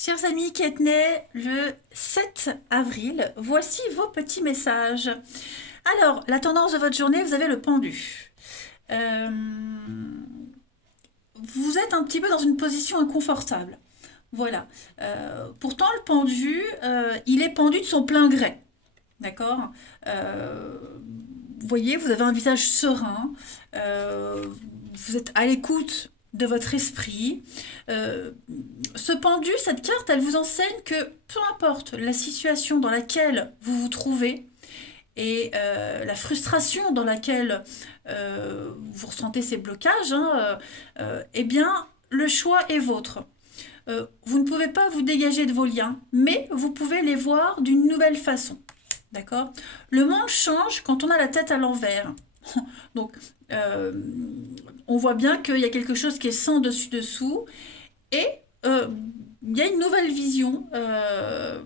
Chers amis qui êtes nés le 7 avril, voici vos petits messages. Alors, la tendance de votre journée, vous avez le pendu. Euh, Vous êtes un petit peu dans une position inconfortable. Voilà. Pourtant, le pendu, il est pendu de son plein gré. D'accord. Vous voyez, vous avez un visage serein. euh, vous êtes à l'écoute de votre esprit. Euh, Ce pendu, cette carte, elle vous enseigne que peu importe la situation dans laquelle vous vous trouvez et la frustration dans laquelle vous ressentez ces blocages, hein, eh bien, le choix est vôtre. Vous ne pouvez pas vous dégager de vos liens, mais vous pouvez les voir d'une nouvelle façon. D'accord. Le monde change quand on a la tête à l'envers. Donc, euh, on voit bien qu'il y a quelque chose qui est sans dessus-dessous et il y a une nouvelle vision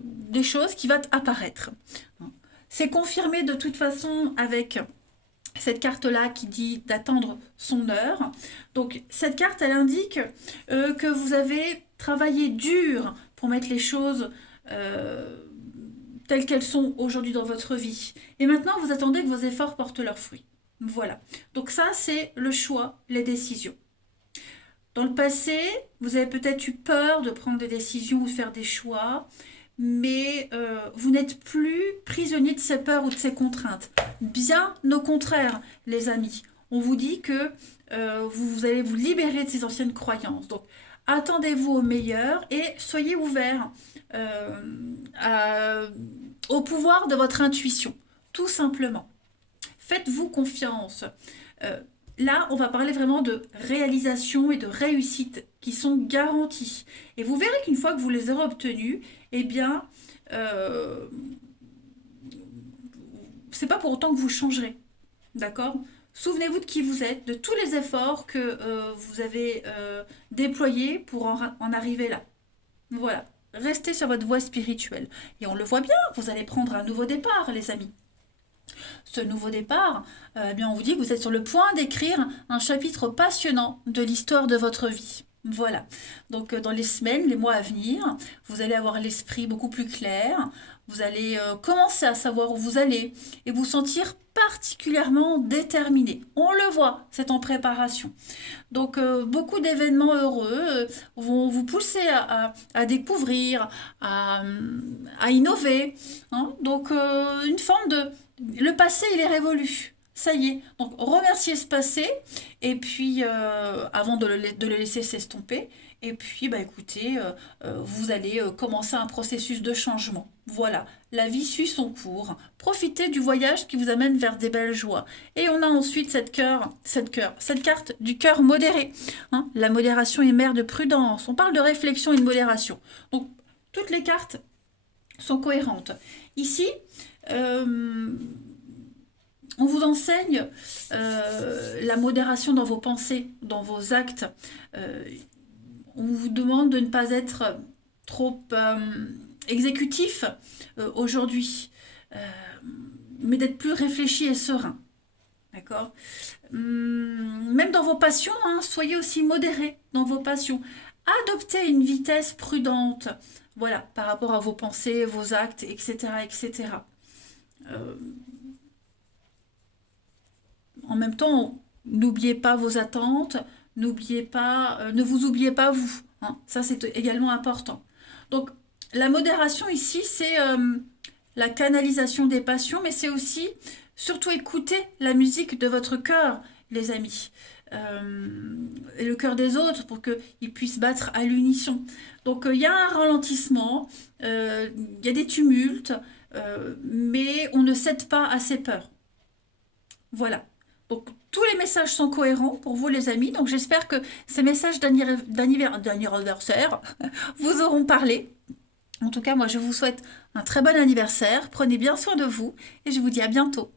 des choses qui va apparaître. C'est confirmé de toute façon avec cette carte-là qui dit d'attendre son heure. Donc, cette carte, elle indique que vous avez travaillé dur pour mettre les choses telles qu'elles sont aujourd'hui dans votre vie. Et maintenant, vous attendez que vos efforts portent leurs fruits. Voilà. Donc ça, c'est le choix, les décisions. Dans le passé, vous avez peut-être eu peur de prendre des décisions ou de faire des choix, mais vous n'êtes plus prisonnier de ces peurs ou de ces contraintes. Bien au contraire, les amis. On vous dit que vous allez vous libérer de ces anciennes croyances. Donc, attendez-vous au meilleur et soyez ouverts au pouvoir de votre intuition, tout simplement. Faites-vous confiance. Euh, Là, on va parler vraiment de réalisation et de réussite qui sont garanties. Et vous verrez qu'une fois que vous les aurez obtenues, eh bien, euh, c'est pas pour autant que vous changerez. D'accord. Souvenez-vous de qui vous êtes, de tous les efforts que vous avez déployés pour en arriver là. Voilà. Restez sur votre voie spirituelle. Et on le voit bien, vous allez prendre un nouveau départ, les amis. Ce nouveau départ, eh bien, on vous dit que vous êtes sur le point d'écrire un chapitre passionnant de l'histoire de votre vie. Voilà. Donc, dans les semaines, les mois à venir, vous allez avoir l'esprit beaucoup plus clair. Vous allez commencer à savoir où vous allez et vous sentir particulièrement déterminé. On le voit, c'est en préparation. Donc, beaucoup d'événements heureux vont vous pousser à découvrir, à innover, hein. Donc, une forme de le passé, il est révolu. Ça y est. Donc, remerciez ce passé, et puis, avant de le laisser s'estomper, et puis, bah, écoutez, vous allez commencer un processus de changement. Voilà, la vie suit son cours. Profitez du voyage qui vous amène vers des belles joies. Et on a ensuite cette carte du cœur modéré, hein. La modération est mère de prudence. On parle de réflexion et de modération. Donc, toutes les cartes sont cohérentes. Ici, euh, on vous enseigne la modération dans vos pensées, dans vos actes. Euh, on vous demande de ne pas être trop exécutif aujourd'hui, euh, mais d'être plus réfléchi et serein. D'accord. Même dans vos passions, hein, soyez aussi modéré dans vos passions. Adoptez une vitesse prudente, voilà, par rapport à vos pensées, vos actes, etc., etc. Euh, En même temps, n'oubliez pas vos attentes, n'oubliez pas, ne vous oubliez pas vous, hein. Ça, c'est également important. Donc, la modération ici, c'est la canalisation des passions, mais c'est aussi surtout écouter la musique de votre cœur, les amis, et le cœur des autres pour qu'ils puissent battre à l'unisson. Donc, il y a un ralentissement, il y a des tumultes, mais on ne cède pas à ses peurs. Voilà. Donc, tous les messages sont cohérents pour vous, les amis. Donc, j'espère que ces messages d'anniversaire vous auront parlé. En tout cas, moi, je vous souhaite un très bon anniversaire. Prenez bien soin de vous et je vous dis à bientôt.